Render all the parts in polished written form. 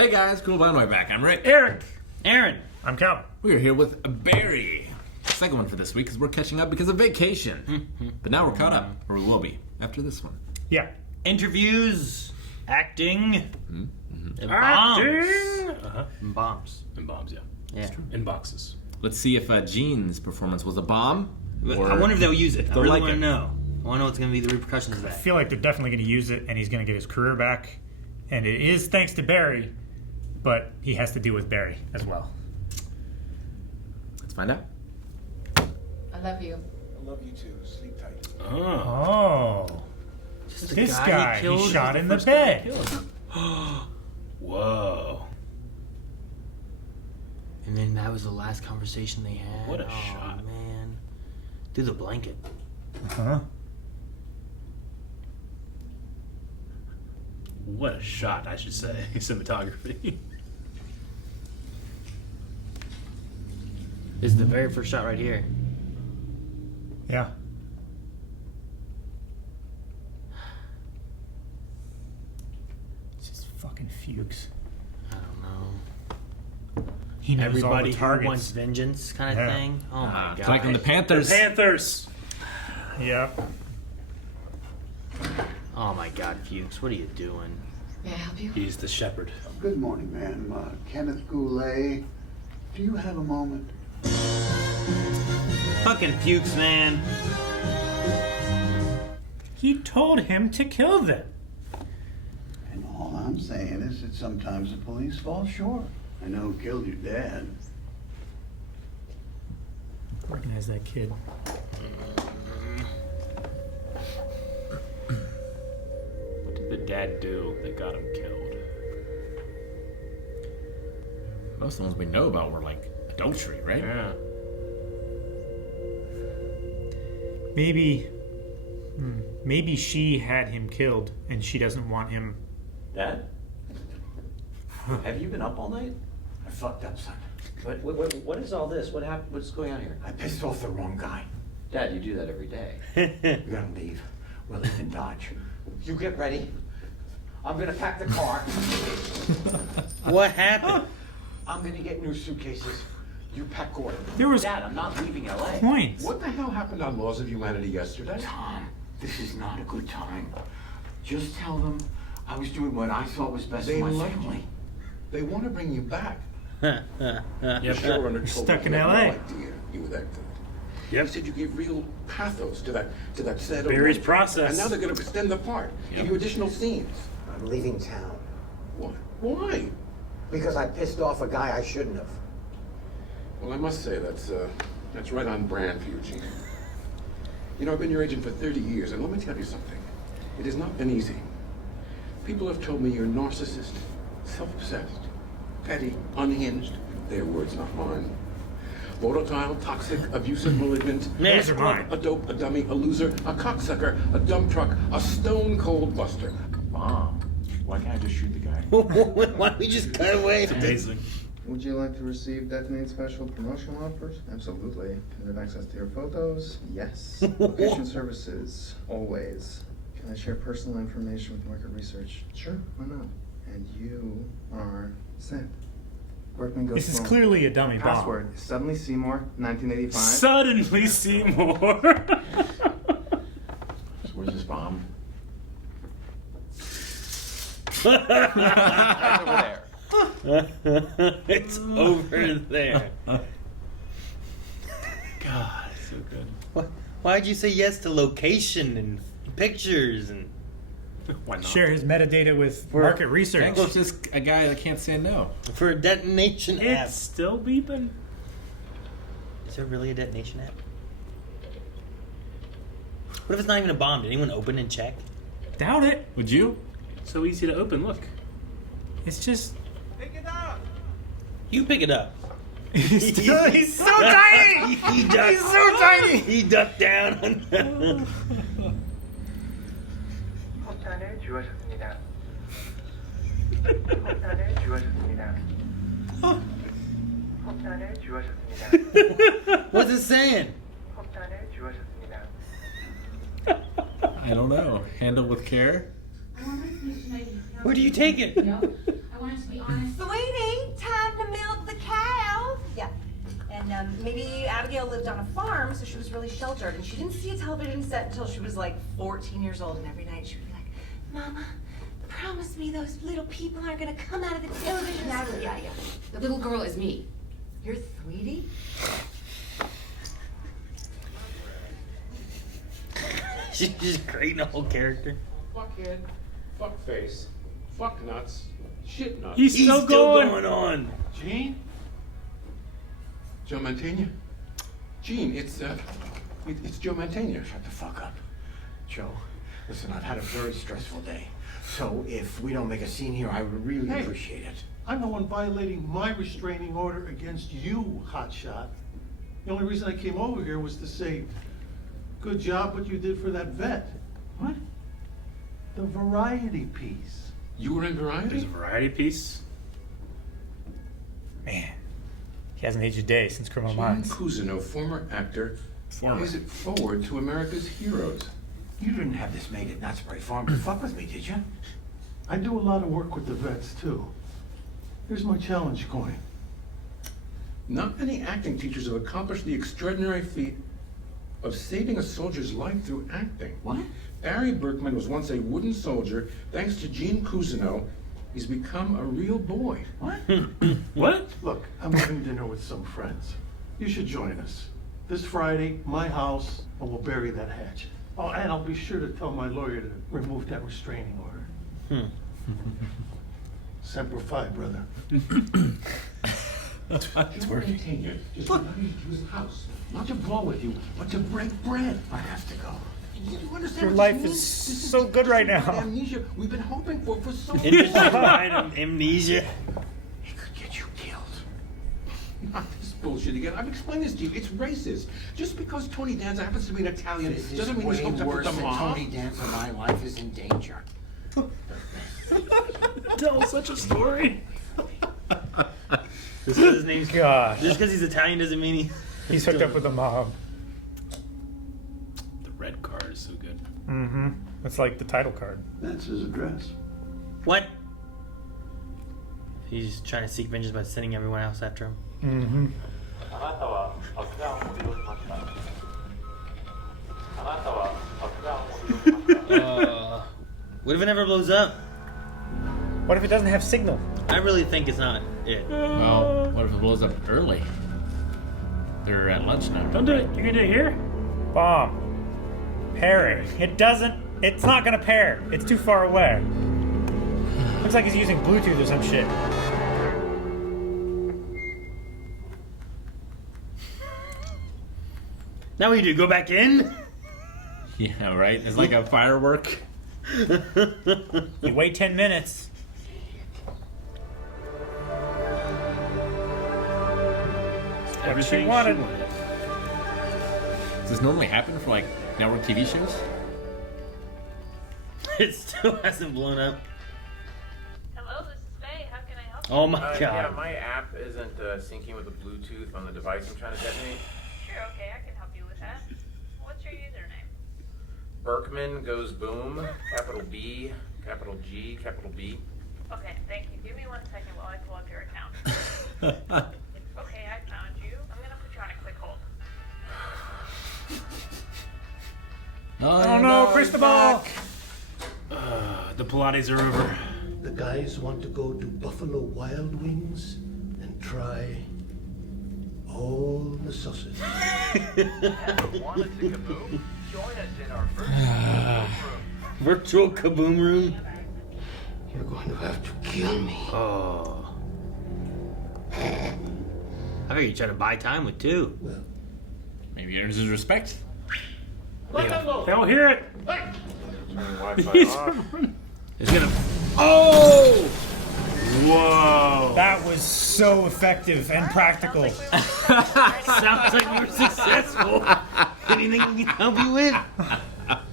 Hey guys, cool by my back. I'm Rick. Eric. Aaron. I'm Calvin. We are here with Barry. Second one for this week because we're catching up because of vacation. But now we're caught up, or we will be, after this one. Yeah. Interviews. Acting. And bombs. And bombs. And bombs, yeah. Yeah. In boxes. Let's see if Gene's performance was a bomb. Or I wonder if they'll use it. I they'll really like want to it. know. I want to know what's going to be the repercussions of I that. feel like they're definitely going to use it, and he's going to get his career back. And it is thanks to Barry, but he has to deal with Barry as well. Let's find out. I love you. I love you too. Sleep tight. Oh. Oh. Just the This guy, he killed shot was in the first guy he bed. killed. Whoa. And then that was the last conversation they had. What a oh, shot. Man. Through the blanket. Huh? What a shot, I should say. Cinematography. This is the very first shot right here. Yeah. It's just fucking Fuchs. I don't know. He knows Everybody all the who targets. wants vengeance kind of Yeah. thing. Oh my god. It's like in the Panthers. Panthers. Yep. Oh my god, Fuchs, what are you doing? May I help you? He's the shepherd. Good morning, ma'am. Kenneth Goulet. Do you have a moment? Fucking Fuchs, man. He told him to kill them. And all I'm saying is that sometimes the police fall short. I know who killed your dad. Recognize that kid. What did the dad do that got him killed? Most of the ones we know about were like adultery, right? Yeah. Maybe she had him killed, and she doesn't want him. Dad? Have you been up all night? I fucked up, son. What is all this? What happened? What's going on here? I pissed off the wrong guy. Dad, you do that every day. We gotta leave. We're leaving Dodge. You get ready. I'm gonna pack the car. What happened? I'm gonna get new suitcases. You pack Gordon. There was Dad, I'm not leaving LA. points. What the hell happened on Laws of Humanity yesterday? Tom, this is not a good time. Just tell them I was doing what I thought was best They for my love family. you. They want to bring you back. Yep. Showrunner told Stuck me in he had LA. no idea you were that good. Yep. He said you gave real pathos to that set. Barry's of process. And now they're going to extend the part, give you additional scenes. I'm leaving town What? Why? because I pissed off a guy I shouldn't have. Well, I must say that's right on brand for you, Gene. You know, I've been your agent for 30 years, and let me tell you something. It has not been easy. People have told me you're narcissist, self-obsessed, petty, unhinged. Their words, not mine. Volatile, toxic, abusive, malignant. Man, a those are scrub, mine. A dope, a dummy, a loser, a cocksucker, a dump truck, a stone-cold buster. Mom, why can't I just shoot the guy? Why don't we just cut away? Amazing. Would you like to receive Detonate special promotional offers? Absolutely. Can I have access to your photos? Yes. Location services? Always. Can I share personal information with market research? Sure, why not? And you are sent. Workman goes This is home. clearly a dummy bomb. Password, Suddenly Seymour, 1985. Suddenly Seymour. So where's this bomb? Right over there. It's over there. God, so good. Why'd you say yes to location and pictures and Why not? Share his metadata with market research. Thanks, just a guy that can't say no. for a detonation app? It's still beeping. Is there really a detonation app? What if it's not even a bomb? Did anyone open and check? Doubt it. Would you? So easy to open. Look. It's just. You pick it up. He's so tiny! He ducked, He's so tiny! He ducked down. 폭탄을 주었습니다. 폭탄을 주었습니다. 폭탄을 주었습니다. What's it saying? 폭탄을 주었습니다. I don't know. Handle with care? I want us to know you. Where do you take it? I want us to be honest And maybe Abigail lived on a farm, so she was really sheltered. And she didn't see a television set until she was like 14 years old. And every night she would be like, Mama, promise me those little people aren't gonna come out of the television. Natalie, Yeah. the little girl is me. You're Sweetie? She's just creating a whole character. Fuckhead, fuckface, fuck nuts, shit nuts. He's still going. on. Gene? Joe Mantegna? Gene, it's Joe Mantegna. Shut the fuck up. Joe, listen, I've had a very stressful day. So if we don't make a scene here, I would really Hey. appreciate it. I'm the one violating my restraining order against you, hotshot. The only reason I came over here was to say, good job what you did for that vet. What? The variety piece. You were in There's Variety? a variety piece. Man, he hasn't aged a day since Criminal Gene Minds. Cousineau, former actor, Former. pays it forward to America's heroes. You didn't have this made at Knott's Berry Farm to fuck with me, did you? I do a lot of work with the vets, too. Here's my challenge coin. Not many acting teachers have accomplished the extraordinary feat of saving a soldier's life through acting. What? Barry Berkman was once a wooden soldier. Thanks to Gene Cousineau, he's become a real boy. What? What? Look, I'm having dinner with some friends. You should join us. This Friday, my house, and we'll bury that hatchet. Oh, and I'll be sure to tell my lawyer to remove that restraining order. Semper Fi, brother. It's working. Just want you to his house. Not to brawl with you, but to break bread. I have to go. You understand Your what life this means? is This so good right this is now. the amnesia we've been hoping for so long. Amnesia. He could get you killed. Not this bullshit again. I've explained this to you. It's racist. Just because Tony Danza happens to be an Italian This doesn't is mean he's way hooked up with worse the than mob. Tony Danza. My life is in danger. Tell such a story. Just because his name's Gosh. Just because he's Italian doesn't mean He's hooked up with the mob. The red card is so good. Mm-hmm. It's like the title card. That's his address. What? He's trying to seek vengeance by sending everyone else after him. Mm-hmm. What if it never blows up? What if it doesn't have signal? I really think it's not it. Well, what if it blows up early? They're at lunch now. Don't do it. You can do it here. Bomb. Pairing. It doesn't. It's not gonna pair. It's too far away. Looks like he's using Bluetooth or some shit. Now what do you do? Go back in? Yeah, right? It's like a firework. You wait 10 minutes. What she wanted. Does this normally happen for like network TV shows? It still hasn't blown up. Hello, this is Faye. How can I help you? Oh my god. Yeah, my app isn't syncing with the Bluetooth on the device I'm trying to detonate. Sure, okay, I can help you with that. What's your username? Berkman goes boom, capital B, capital G, capital B. Okay, thank you. Give me 1 second while I pull up your account. Okay, I found you. I'm gonna put you on a quick hold. Oh no, Cristobal! The Pilates are over. The guys want to go to Buffalo Wild Wings and try all the sausage. Virtual kaboom room. You're going to have to kill me. Oh. I think you try to buy time with two. Maybe he earns his respect. They'll hear it. Turning Wi-Fi off. It's gonna. Oh! Whoa! That was so effective and practical. Sounds like we were successful. Anything we can help you with?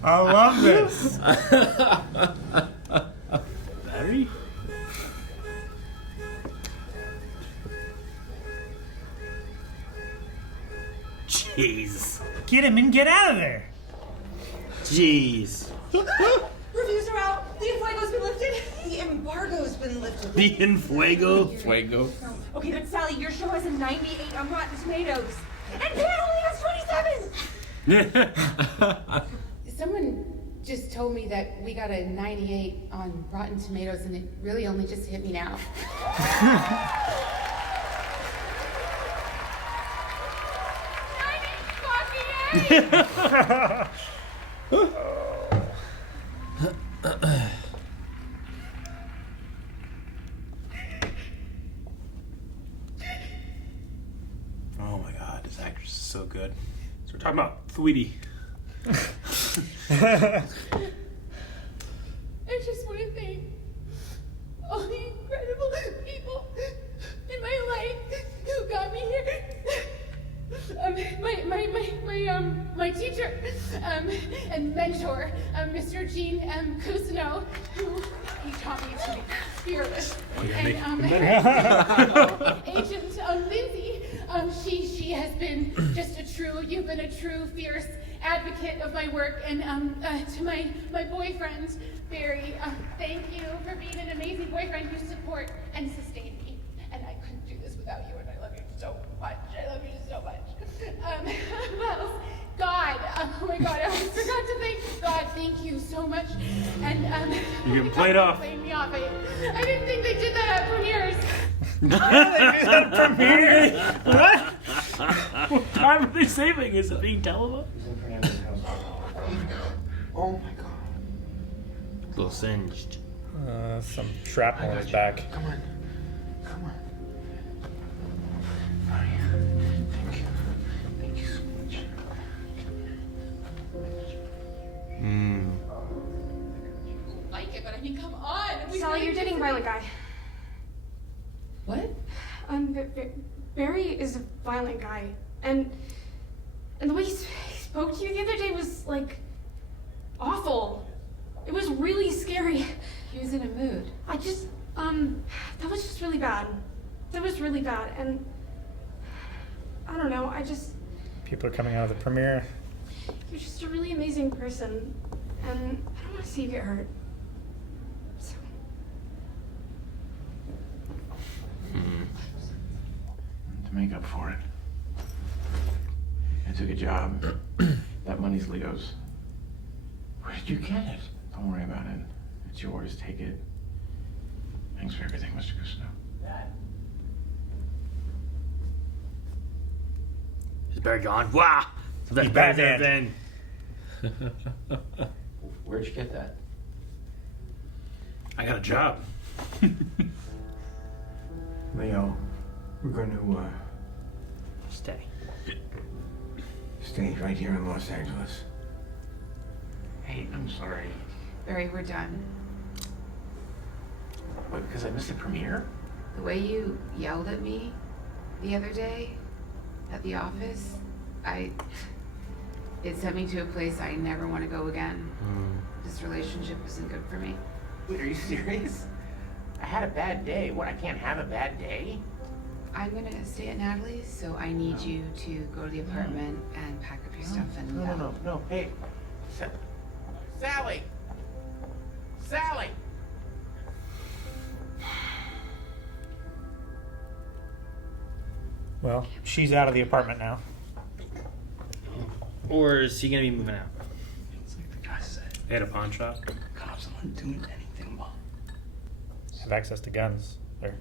I love this. Battery? Jeez. Get him and get out of there. Jeez. Reviews are out. The embargo's been lifted. The embargo's been been lifted. Bien fuego. Fuego. Okay, but Sally, your show has a 98 on Rotten Tomatoes. And Pat only has 27! Someone just told me that we got a 98 on Rotten Tomatoes, and it really only just hit me now. Oh my god, this actress is so good. So we're talking about Thweety. I just want to thank all the incredible people in my life who got me here. My teacher and mentor, Mr. Gene Cousineau, who he taught me to be fearless. And Agent Lindsay, she has been just you've been a true fierce advocate of my work. And to my boyfriend, Barry, thank you for being an amazing boyfriend who support and sustain me. And I couldn't do this without you, and I love you so much. I love you so much. Well, God, oh my God, I almost forgot to thank God. Thank you so much. And You getting played off. Played me off. I didn't think they did that at premieres. Premiere? What? What time are they saving? Is it being televised? Oh my God. A little singed. Some shrapnel in his back. Come on. Come on. Thank you. Thank you so much. Like it, but I mean, come on. Sally, you're dating a violent guy. What? Barry is a violent guy, and the way he spoke to you the other day was like awful. It was really scary. He was in a mood. I just that was just really bad. That was really bad, and I don't know. People are coming out of the premiere. You're just a really amazing person, and I don't want to see you get hurt. So. To make up for it, I took a job. That money's Leo's. Where did you get it? Don't worry about it. It's yours. Take it. Thanks for everything, Mr. Cousineau. Is Barry gone? Wow! So that's He's Batman. Where'd you get that? I got a job. Leo, we're going to Stay. stay right here in Los Angeles. Hey, I'm sorry. Barry, we're done. What, because I missed the premiere? The way you yelled at me the other day at the office, it sent me to a place I never want to go again. This relationship isn't good for me. Wait, are you serious? I had a bad day. What, I can't have a bad day? I'm gonna stay at Natalie's, so I need you to go to the apartment and pack up your stuff and No. Hey, Sally! Sally! Well, she's out of the apartment now. Or is he gonna be moving out? It's like the guy said. They had a pawn shop. Cops aren't doing anything wrong. Have access to guns. They're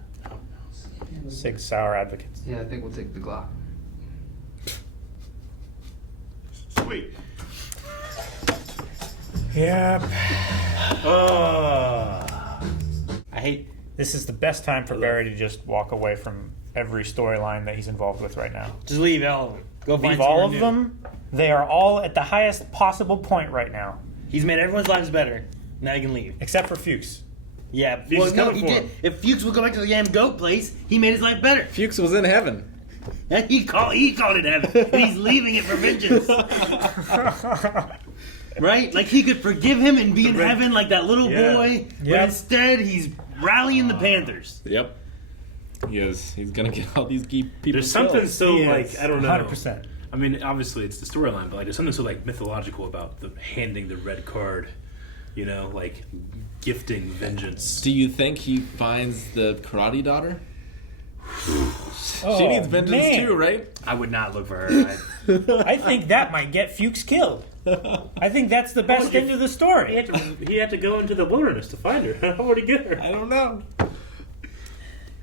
Sig Sauer advocates. Yeah, I think we'll take the Glock. Sweet. Yep. I hate. This is the best time for Barry to just walk away from every storyline that he's involved with right now. Just leave all of them. Go find Leave all of somewhere new. them. They are all at the highest possible point right now. He's made everyone's lives better. Now he can leave. Except for Fuchs. Yeah, Fuchs well, is no, coming he for did. him. If Fuchs would go back to the damn goat place, he made his life better. Fuchs was in heaven. And he called it heaven. And he's leaving it for vengeance. Right? Like he could forgive him and be in heaven like that little boy. But instead, he's rallying the Panthers. Yep. He is. He's gonna get all these people. There's something killed. so like I don't know. 100%. I mean, obviously it's the storyline, but like there's something so like mythological about the handing the red card like gifting vengeance. Do you think he finds the karate daughter? Oh, She needs vengeance man. too, right? I would not look for her. I think that might get Fuchs killed. I think that's the best end of the story. He had to go into the wilderness to find her. How would he get her? I don't know.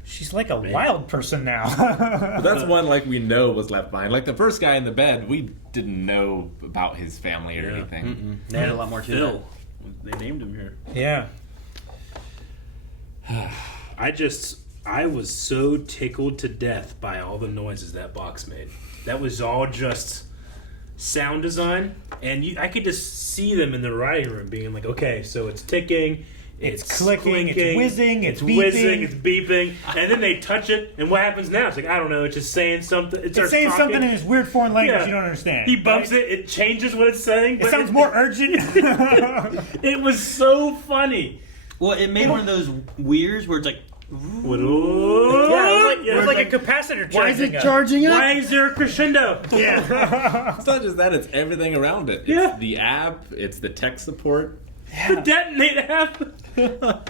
She's like a wild person now. But that's one like we know was left behind. Like the first guy in the bed, we didn't know about his family or anything. They had a lot more to Phil. that. They named him here. Yeah. I was so tickled to death by all the noises that box made. That was all just sound design, and I could just see them in the writing room being like, okay, so it's ticking, It's clicking, it's clinking, whizzing, it's whizzing, beeping. it's beeping, and then they touch it, and what happens now? It's like, I don't know, it's just saying something. It's saying something in this weird foreign language you don't understand. He bumps it changes what it's saying. It sounds more urgent. It was so funny. Well, it made one of those weirds where it's like, it was like a capacitor charging. why is it charging up? Why is there a crescendo? Yeah. It's not just that, it's everything around it. It's the app, it's the tech support. The detonate app.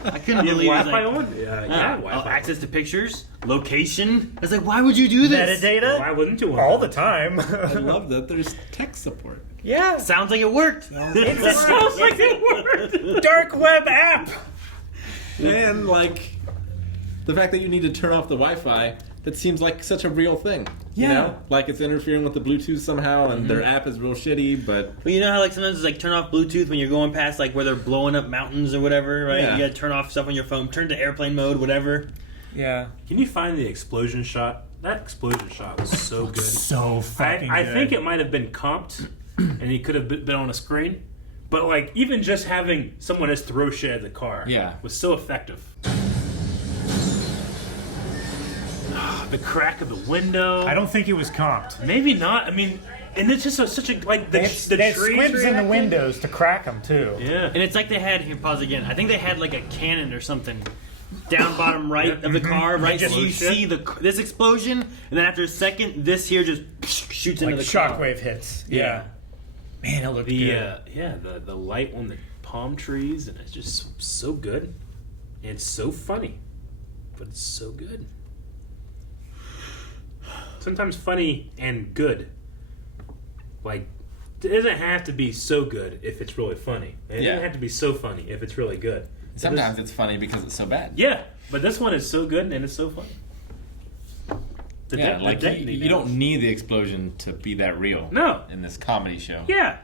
I couldn't believe it. Was Wi-Fi like, on? Yeah, Wi-Fi. access to pictures, location. I was like, why would you do this? Metadata? Why wouldn't you want All that? the time. I love that there's tech support. Yeah. Sounds like it worked. It sounds like it worked. Dark web app. And like the fact that you need to turn off the Wi-Fi, that seems like such a real thing. You know? Like it's interfering with the Bluetooth somehow, and their app is real shitty, but... Well, you know how like sometimes it's like turn off Bluetooth when you're going past like where they're blowing up mountains or whatever, right? Yeah. You gotta turn off stuff on your phone, turn to airplane mode, whatever. Yeah. Can you find the explosion shot? That explosion shot was so good. So fucking I good. think it might have been comped, and he could have been on a screen. But like even just having someone just throw shit at the car was so effective. The crack of the window. I don't think it was comped. Maybe not. I mean, and it's just such a like the They had trees squibs in the reacting. windows to crack them too. Yeah. And it's like they had, here, pause again. I think they had like a cannon or something down bottom right of the car, right? So you see this explosion, and then after a second, this here just shoots Like into the car. shockwave hits. Yeah. Man, it looked good. The light on the palm trees, and it's just so good. And it's so funny, but it's so good. Sometimes funny and good. Like, it doesn't have to be so good if it's really funny. It doesn't have to be so funny if it's really good. Sometimes it's funny because it's so bad. Yeah, but this one is so good and it's so funny. You don't need the explosion to be that real. No. In this comedy show. Yeah.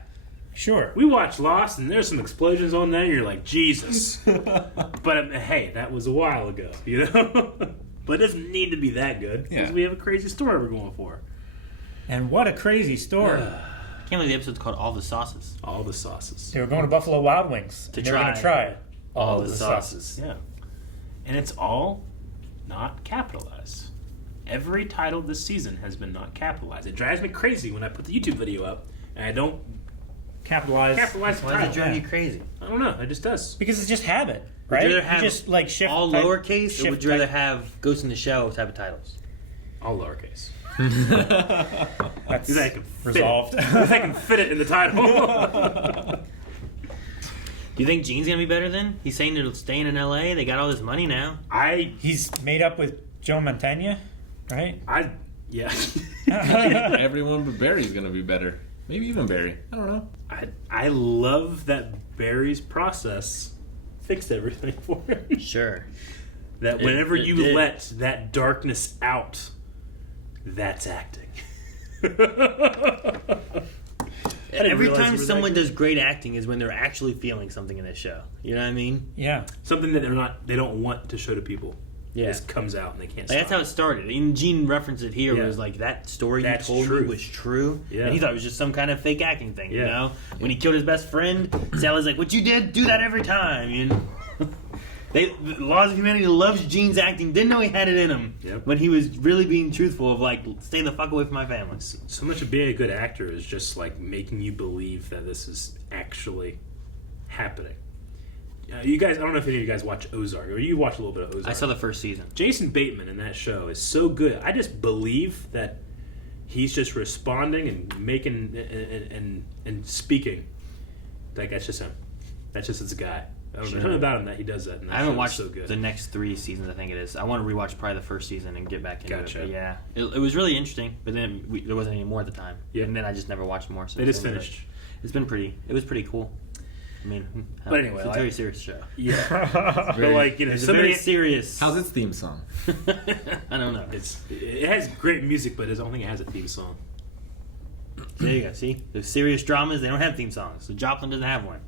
Sure. We watched Lost and there's some explosions on there. You're like, Jesus. But hey, that was a while ago, you know? But it doesn't need to be that good because we have a crazy story we're going for. And what a crazy story. I can't believe the episode's called All the Sauces. All the Sauces. They were going to Buffalo Wild Wings. To They were going to try try all the sauces. Yeah. And it's all not capitalized. Every title this season has been not capitalized. It drives me crazy when I put the YouTube video up and I don't Capitalize. the Why does title. it drive you crazy? I don't know. It just does. Because it's just habit, Would right? you rather have you just like shift all type- lowercase, or shift would you rather type- have Ghost in the Shell type of titles? All lowercase. That's Because I can fit resolved. It. I can fit it in the title. Do you think Gene's gonna be better then? He's saying they're staying in LA. They got all this money now. He's made up with Joe Mantegna, right? Yeah. Everyone but Barry's gonna be better. Maybe even Barry. I don't know. I love that Barry's process fixed everything for him. Sure. That It- whenever it you did. let that darkness out, that's acting. Every time someone does great acting is when they're actually feeling something in this show. You know what I mean? Yeah. Something that they don't want to show to people. Yeah. Just comes out and they can't Like, stop. that's how it started. And Gene referenced it here. Yeah. It was like, that story That's you told truth. me was true. Yeah. And he thought it was just some kind of fake acting thing, you Yeah. know? When he killed his best friend, Sally's like, what you did, do that every time. You know? The Laws of Humanity loves Gene's acting. Didn't know he had it in him. Yep. When he was really being truthful of like, stay the fuck away from my family. So much of being a good actor is just like making you believe that this is actually happening. You guys, I don't know if any of you guys watch Ozark, or you watch a little bit of Ozark. I saw the first season. Jason Bateman in that show is so good. I just believe that he's just responding and making and speaking. Like that's just him. That's just his guy. I don't know Sure. something about him that he does that. And that I haven't show is watched so good. the next 3 seasons. I think it is. I want to rewatch probably the first season and get back into Gotcha. it. But yeah, it was really interesting. But then there wasn't any more at the time. Yeah. And then I just never watched more. So They just finished. It's been pretty. It was pretty cool. I mean, But anyway, it's a very serious show. Yeah. But like, you know, It's somebody very serious. How's its theme song? I don't know. It has great music, but I don't think it has a theme song. There you go. See, the serious dramas, they don't have theme songs. So Joplin doesn't have one.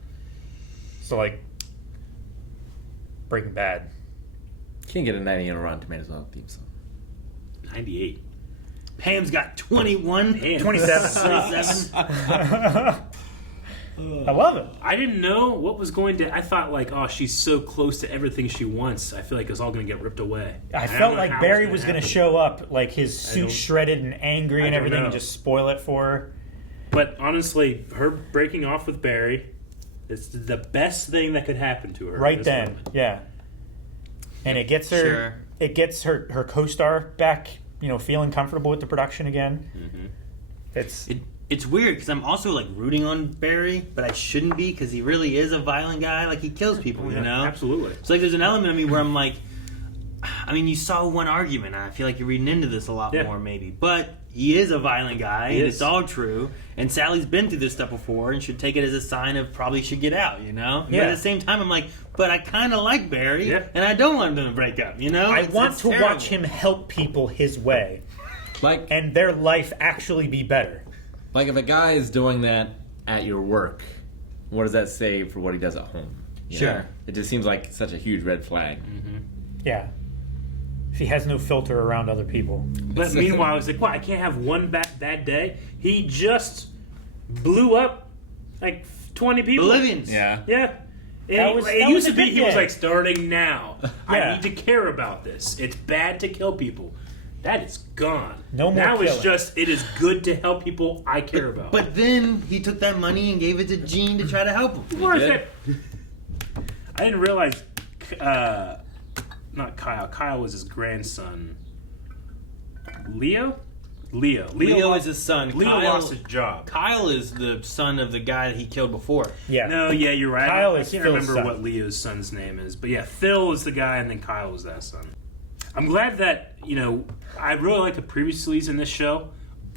So like Breaking Bad. You can't get a 90 on a Rotten Tomatoes without a theme song. 98. Pam's got 21. 27. I love it. I didn't know what was going to. I thought like, oh, she's so close to everything she wants. I feel like it's all going to get ripped away. I don't felt know like how Barry it's was gonna going to happen. show up, like his I suit don't- shredded and angry I and don't everything, know. and just spoil it for her. But honestly, her breaking off with Barry is the best thing that could happen to her. at Right this then, moment. yeah. And it gets her, Sure. it gets her co-star back, feeling comfortable with the production again. Mm-hmm. It's weird because I'm also like rooting on Barry, but I shouldn't be because he really is a violent guy. Like he kills people, you know. Absolutely. So like, there's an element of me where I'm like, I mean, you saw one argument, and I feel like you're reading into this a lot more, maybe. But he is a violent guy, and it's all true. And Sally's been through this stuff before, and should take it as a sign of probably should get out, you know. But Yeah. at the same time, I'm like, but I kind of like Barry, and I don't want him to break up, you know. I It's- want it's to terrible. watch him help people his way, Like, and their life actually be better. Like if a guy is doing that at your work, what does that say for what he does at home? You Sure. know? It just seems like such a huge red flag. Yeah. If he has no filter around other people. But meanwhile, it's like, what? I can't have one bad day. He just blew up like 20 people. Bolivians. Yeah. Yeah. And That was- it that used was to a be good he was day. like, starting now. Yeah. I need to care about this. It's bad to kill people. That is gone. No more Now it's killing. just, it is good to help people I care about. But then he took that money and gave it to Gene to try to help him. What is it? I didn't realize, not Kyle. Kyle was his grandson. Leo Leo is his son. Leo Kyle- lost his job. Kyle is the son of the guy that he killed before. Yeah. No, yeah, you're right. Kyle I is can't Phil's remember son. what Leo's son's name is, but yeah, Phil is the guy, and then Kyle was that son. I'm glad that I really like the previouslys in this show,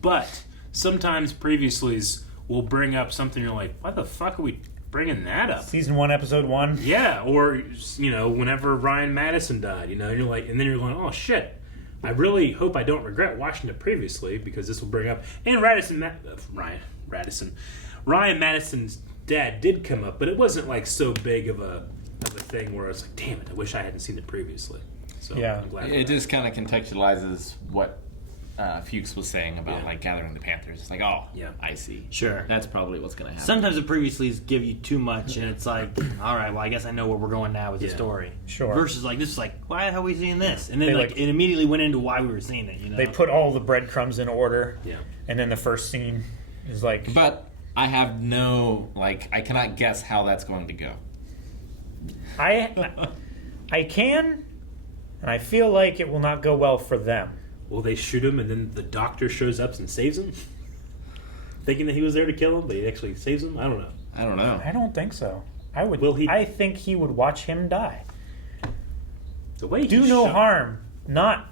but sometimes previouslys will bring up something you're like, why the fuck are we bringing that up? Season 1, episode 1. Yeah, or whenever Ryan Madison died, and you're like, and then you're going, oh shit. I really hope I don't regret watching it previously because this will bring up. And Ryan Madison's dad did come up, but it wasn't like so big of a thing where I was like, damn it, I wish I hadn't seen it previously. So Yeah. I'm glad. It just kind of contextualizes what Fuchs was saying about like gathering the Panthers. It's like, oh, yeah, I see. Sure. That's probably what's going to happen. Sometimes the previouslys give you too much, and it's like, all right, well, I guess I know where we're going now with the story. Sure. Versus like this is like, why the hell are we seeing this? And then They, like like- it immediately went into why we were seeing it. You know, They put all the breadcrumbs in order. Yeah. And then the first scene is like. But I have I cannot guess how that's going to go. I can, and I feel like it will not go well for them. Will they shoot him and then the doctor shows up and saves him? Thinking that he was there to kill him, but he actually saves him? I don't know. I don't think so. Will I think he would watch him die. The way he do no shot- harm, not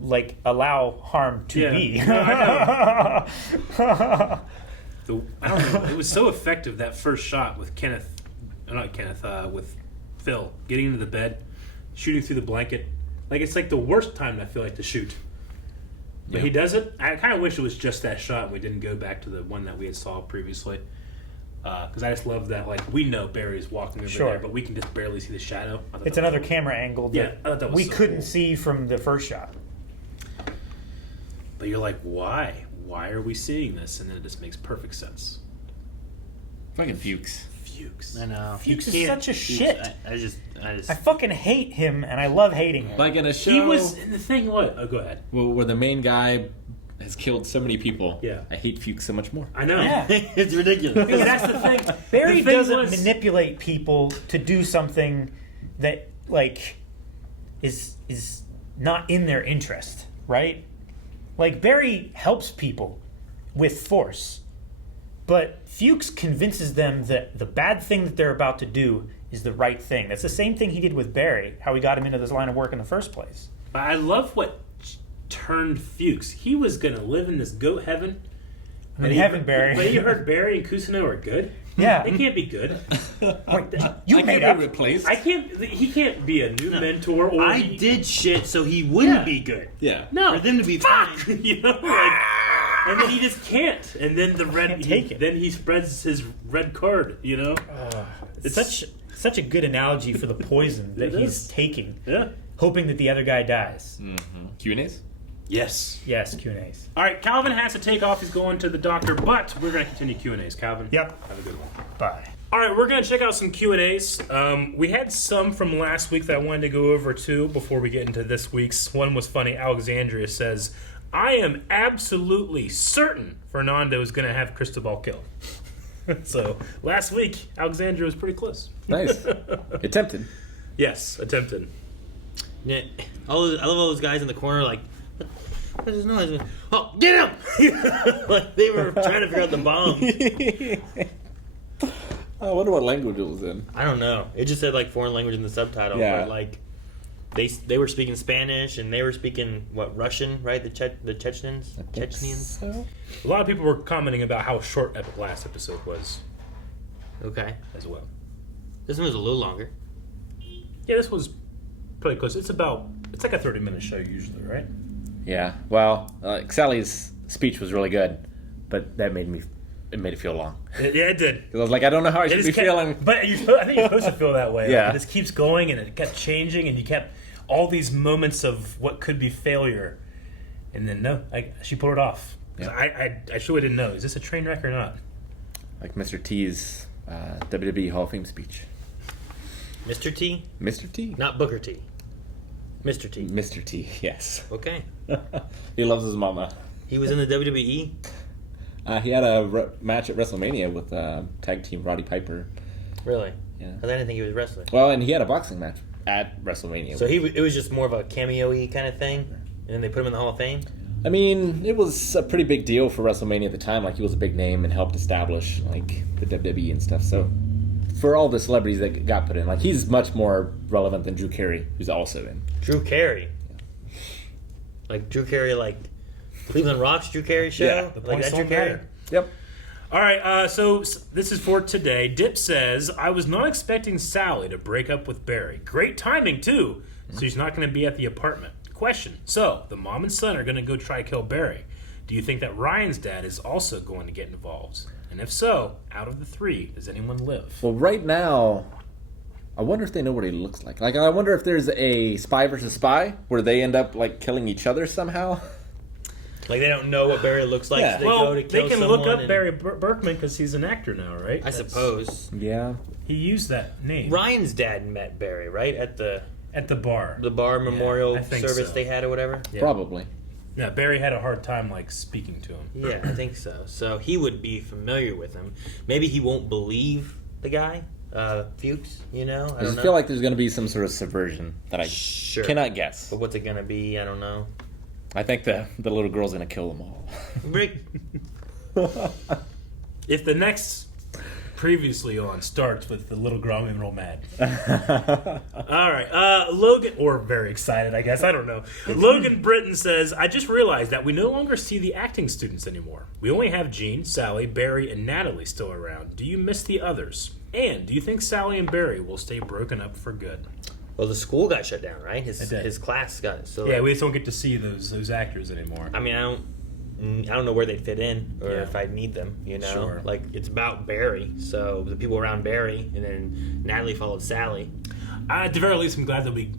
like allow harm to Yeah. be. No, I I don't know. It was so effective, that first shot with with Phil getting into the bed, shooting through the blanket. Like, it's like the worst time I feel like to shoot. But he does it. I kind of wish it was just that shot and we didn't go back to the one that we had saw previously. Because I just love that, like, we know Barry's walking over Sure. there, but we can just barely see the shadow. I thought It's that another was- camera angle Yeah, that, I thought that was we so couldn't cool. see from the first shot. But you're like, why? Why are we seeing this? And then it just makes perfect sense. Fucking Fuchs. Fuchs. I know. Fuchs You is can't- such a Fuchs, shit. I just. I fucking hate him, and I love hating him. Like in a show. He was in the thing. What? Oh, go ahead. Where the main guy has killed so many people. Yeah. I hate Fuchs so much more. I know. Yeah. It's ridiculous. Because that's the thing. Barry The thing doesn't was- manipulate people to do something that like is not in their interest, right? Like Barry helps people with force. But Fuchs convinces them that the bad thing that they're about to do is the right thing. That's the same thing he did with Barry, how he got him into this line of work in the first place. I love what turned Fuchs. He was going to live in this goat heaven. In heaven, Barry. But you heard Barry and Kusino are good? Yeah. They can't be good. You made up. Replaced. He can't be a new mentor. Or I did shit so he wouldn't be good. Yeah. No. For them to be fine. You know? And then he just can't. And then then he spreads his red card, you know? It's such a good analogy for the poison that he's taking. Yeah. Hoping that the other guy dies. Mm-hmm. Q&As? Yes. Yes, Q&As. All right, Calvin has to take off. He's going to the doctor, but we're going to continue Q&As. Calvin? Yep. Have a good one. Bye. All right, we're going to check out some Q&As. We had some from last week that I wanted to go over, too, before we get into this week's. One was funny. Alexandria says, I am absolutely certain Fernando is going to have Cristobal killed. So, last week, Alexandria was pretty close. Nice. Attempted. Yes, attempted. Yeah, I love all those guys in the corner like, what is this noise? Oh, get him! Like they were trying to figure out the bomb. I wonder what language it was in. I don't know. It just said like foreign language in the subtitle. Yeah. But like they were speaking Spanish and they were speaking Russian, right? The Chechens. So? A lot of people were commenting about how short the last episode was. Okay. As well. This one was a little longer. Yeah, this was pretty close. It's like a 30-minute show usually, right? Yeah. Well, Sally's speech was really good, but that made it feel long. Yeah, it did. Because I was like, I don't know how I should be feeling. But I think you're supposed to feel that way. Yeah. Like, it just keeps going, and it kept changing, and you kept all these moments of what could be failure, and then she pulled it off. Yeah. I truly didn't know. Is this a train wreck or not? Like Mr. T's WWE Hall of Fame speech. Mr. T? Mr. T. Not Booker T. Mr. T. Mr. T, yes. Okay. He loves his mama. He was in the WWE? He had a match at WrestleMania with tag team Roddy Piper. Really? Yeah. I didn't think he was wrestling. Well, and he had a boxing match at WrestleMania. So it was just more of a cameo-y kind of thing? And then they put him in the Hall of Fame? I mean, it was a pretty big deal for WrestleMania at the time. Like, he was a big name and helped establish, like, the WWE and stuff. So, for all the celebrities that got put in, like, he's much more relevant than Drew Carey, who's also in. Drew Carey? Yeah. Like, Drew Carey, like, Cleveland Rock's Drew Carey show? Yeah, the like that Drew Carey? Yep. All right, so this is for today. Dip says, I was not expecting Sally to break up with Barry. Great timing, too. So she's not going to be at the apartment. Question. So, the mom and son are going to go try to kill Barry. Do you think that Ryan's dad is also going to get involved? And if so, out of the three, does anyone live? Well, right now, I wonder if they know what he looks like. Like, I wonder if there's a spy versus spy where they end up, like, killing each other somehow. Like, they don't know what Barry looks like, Yeah. so they go to kill they can someone look up and... Barry Berkman because he's an actor now, right? I suppose. Yeah. He used that name. Ryan's dad met Barry, right? At the bar. The bar memorial I think service so. they had or whatever? Yeah. Probably. Yeah, Barry had a hard time, like, speaking to him. Yeah, I think so. So he would be familiar with him. Maybe he won't believe the guy, Fuchs, you know? I just feel like there's going to be some sort of subversion that I cannot guess. But what's it going to be? I don't know. I think the little girl's going to kill them all. Rick. If the next previously on starts with the little girl getting real mad. All right. Logan, or very excited, I guess. I don't know. Logan Britton says, I just realized that we no longer see the acting students anymore. We only have Jean, Sally, Barry, and Natalie still around. Do you miss the others? And do you think Sally and Barry will stay broken up for good? Well, the school got shut down, right? His class got so. Yeah, we just don't get to see those actors anymore. I mean, I don't know where they'd fit in or if I'd need them, you know? Sure. Like, it's about Barry, so the people around Barry, and then Natalie followed Sally. At the very least, I'm glad that we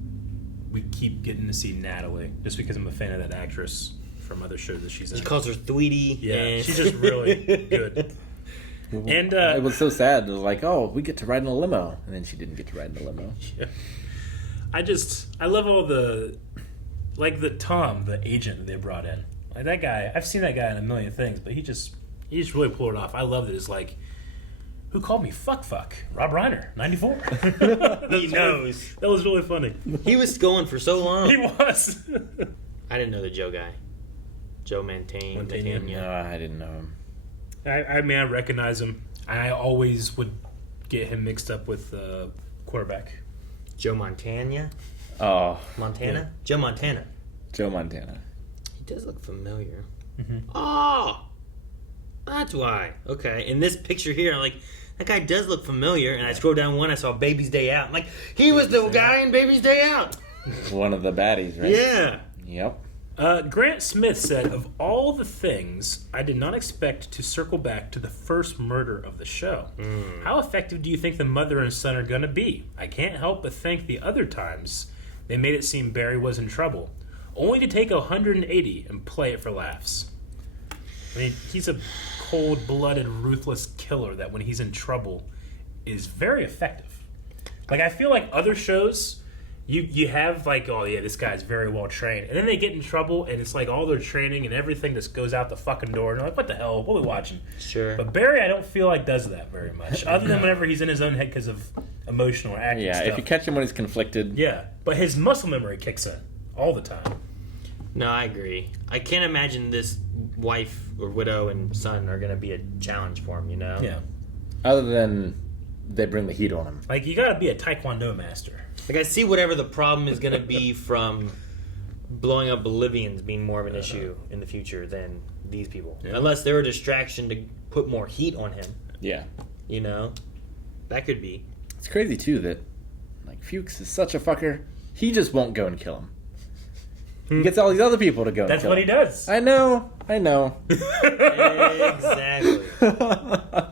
keep getting to see Natalie, just because I'm a fan of that actress from other shows that she's in. She calls her Thweetie. Yeah, and she's just really good. And it was so sad. It was like, oh, we get to ride in a limo. And then she didn't get to ride in a limo. Yeah. I love all the Tom, the agent that they brought in. Like that guy, I've seen that guy in a million things, but he just really pulled it off. I love that it's like, who called me fuck? Rob Reiner, 94. He knows. That was really funny. He was going for so long. He was. I didn't know the Joe guy. Joe Mantegna. No, I didn't know him. I mean, I recognize him. I always would get him mixed up with quarterback. Joe Montana? Oh. Montana? Yeah. Joe Montana. Joe Montana. He does look familiar. Mm-hmm. Oh! That's why. Okay. In this picture here, I'm like, that guy does look familiar. And I scrolled down one, I saw Baby's Day Out. I'm like, he was the guy in Baby's Day Out. One of the baddies, right? Yeah. Yep. Grant Smith said, of all the things, I did not expect to circle back to the first murder of the show. How effective do you think the mother and son are going to be? I can't help but think the other times they made it seem Barry was in trouble, only to take 180 and play it for laughs. I mean, he's a cold-blooded, ruthless killer that when he's in trouble is very effective. Like, I feel like other shows... You have like, oh yeah, this guy's very well trained, and then they get in trouble, and it's like all their training and everything just goes out the fucking door. And they're like, what the hell? What are we watching? Sure. But Barry, I don't feel like does that very much, other than whenever he's in his own head because of emotional acting. Yeah, stuff. if you catch him when he's conflicted. Yeah, but his muscle memory kicks in all the time. No, I agree. I can't imagine this wife or widow and son are going to be a challenge for him. You know? Yeah. Other than they bring the heat on him. Like you got to be a Taekwondo master. Like, I see whatever the problem is going to be from blowing up Bolivians being more of an issue in the future than these people. Yeah. Unless they're a distraction to put more heat on him. Yeah. You know? That could be. It's crazy, too, that, like, Fuchs is such a fucker. He just won't go and kill him. He gets all these other people to go and kill him. That's what he does. I know. Exactly.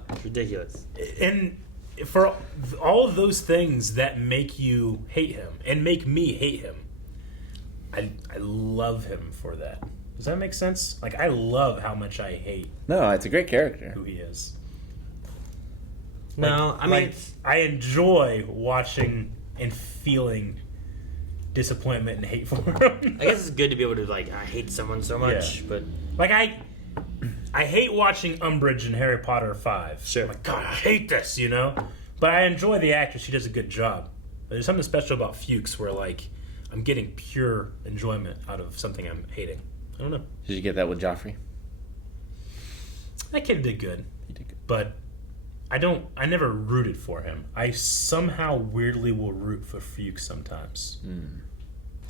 It's ridiculous. And... for all of those things that make you hate him and make me hate him, I love him for that. Does that make sense? Like, I love how much I hate. No, it's a great character. Who he is. No, like, I mean, like, I enjoy watching and feeling disappointment and hate for him. I guess it's good to be able to, like, I hate someone so much, but... Like, I hate watching Umbridge in Harry Potter 5. Sure. I'm like, God, I hate this, you know? But I enjoy the actress. She does a good job. There's something special about Fuchs where, like, I'm getting pure enjoyment out of something I'm hating. I don't know. Did you get that with Joffrey? That kid did good. He did good. But I never rooted for him. I somehow weirdly will root for Fuchs sometimes.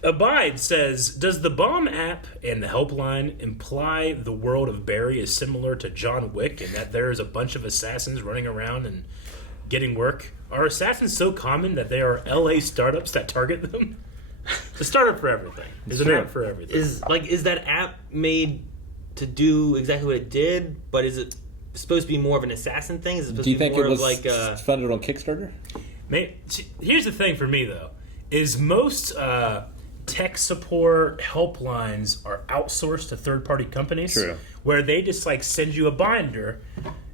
Abide says, does the bomb app and the helpline imply the world of Barry is similar to John Wick and that there is a bunch of assassins running around and getting work? Are assassins so common that they are LA startups that target them? It's a startup for everything. There's an app for everything. Is that app made to do exactly what it did, but is it supposed to be more of an assassin thing? Is it supposed Do you to be think more it was of like funded on Kickstarter? Here's the thing for me, though, is most tech support helplines are outsourced to third-party companies. True. Where they just like send you a binder,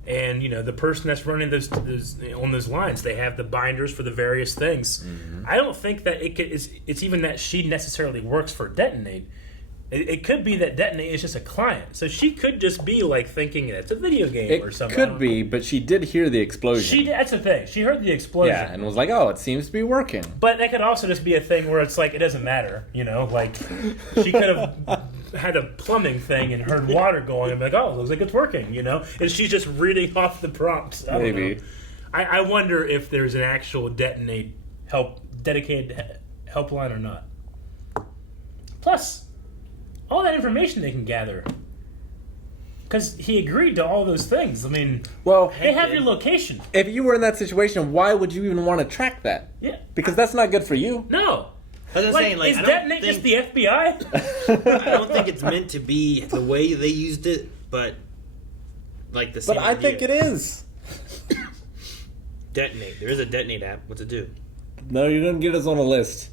and you know the person that's running those on those lines, they have the binders for the various things. I don't think that it's even that she necessarily works for Detonate. It could be that Detonate is just a client, so she could just be like thinking it's a video game or something. It could be, but she did hear the explosion. That's the thing. She heard the explosion. Yeah, and was like, "Oh, it seems to be working." But that could also just be a thing where it's like it doesn't matter, you know. Like she could have had a plumbing thing and heard water going and be like, "Oh, it looks like it's working," you know. And she's just reading off the prompts. I don't know. I wonder if there's an actual dedicated helpline or not. Plus, all that information they can gather. Because he agreed to all those things. I mean, they have your location. If you were in that situation, why would you even want to track that? Yeah. Because that's not good for you. No. I was saying, like, is Detonate just the FBI? I don't think it's meant to be the way they used it, but like the same But I think it is. Detonate. There is a Detonate app. What's it do? No, you're going to get us on a list.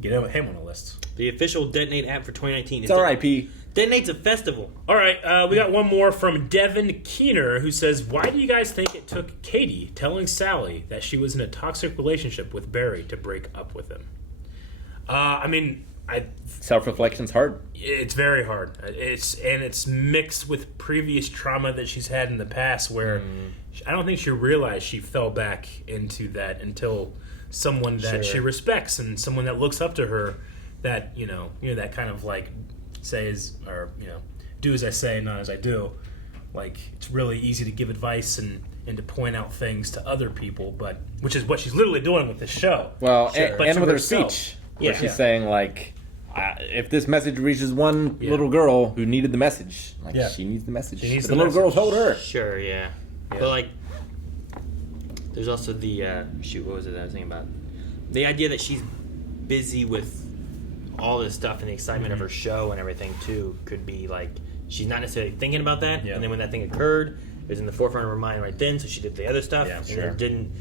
Get him on a list. The official Detonate app for 2019. It's RIP. Detonate's a festival. All right, we got one more from Devin Keener, who says, why do you guys think it took Katie telling Sally that she was in a toxic relationship with Barry to break up with him? Self-reflection's hard. It's very hard. It's mixed with previous trauma that she's had in the past where I don't think she realized she fell back into that until someone that she respects and someone that looks up to her that, you know, that kind of like says, or, you know, do as I say, not as I do. like it's really easy to give advice and to point out things to other people, but which is what she's literally doing with this show. Well, Sure. But and to with her herself. speech, where she's saying like, if this message reaches one Yeah. little girl who needed the message, like Yeah. she needs the message. She needs But the the little girl message. told her. Sure, yeah. But like, there's also the what was it that I was thinking about? The idea that she's busy with all this stuff and the excitement of her show and everything too could be like she's not necessarily thinking about that, and then when that thing occurred, it was in the forefront of her mind right then, so she did the other stuff. Yeah, and sure. it didn't.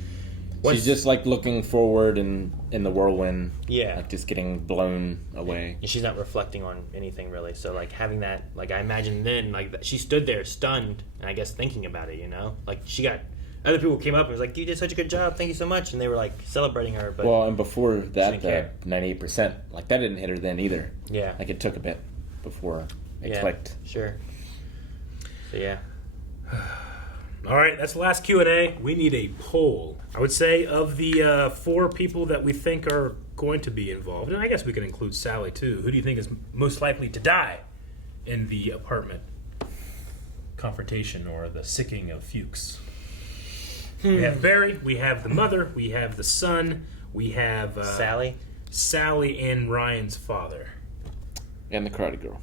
She's just like looking forward in the whirlwind. Yeah. Like just getting blown away. And she's not reflecting on anything really. So like having that, like I imagine then, like she stood there stunned and I guess thinking about it, you know, like she got other people came up and was like, "You did such a good job, thank you so much," and they were like celebrating her. But Well, and before that, didn't care. 98%, like that didn't hit her then either. Yeah. Like it took a bit before it yeah, clicked. sure. So yeah. All right, that's the last Q&A. We need a poll. I would say of the 4 people that we think are going to be involved, and I guess we can include Sally too, who do you think is most likely to die in the apartment confrontation or the sicking of Fuchs? We have Barry, we have the mother, we have the son, we have Sally and Ryan's father. And the karate girl.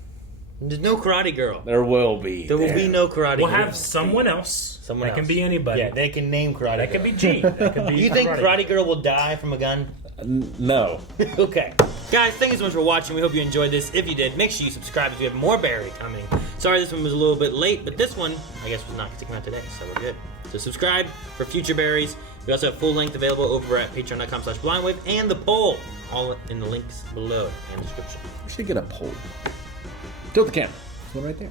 There's no karate girl. There will be. There will be no karate girl. We'll have someone else. Someone that else. can be anybody. Yeah, they can name karate That girl. can be G. That can be You think karate girl will die from a gun? No. Okay. Guys, thank you so much for watching. We hope you enjoyed this. If you did, make sure you subscribe because we have more Barry coming. Sorry this one was a little bit late, but this one, I guess, was not sticking out today, so we're good. So subscribe for future Barrys. We also have full length available over at patreon.com/blindwave and the poll, all in the links below and description. We should get a poll. Tilt the camera. There's one right there.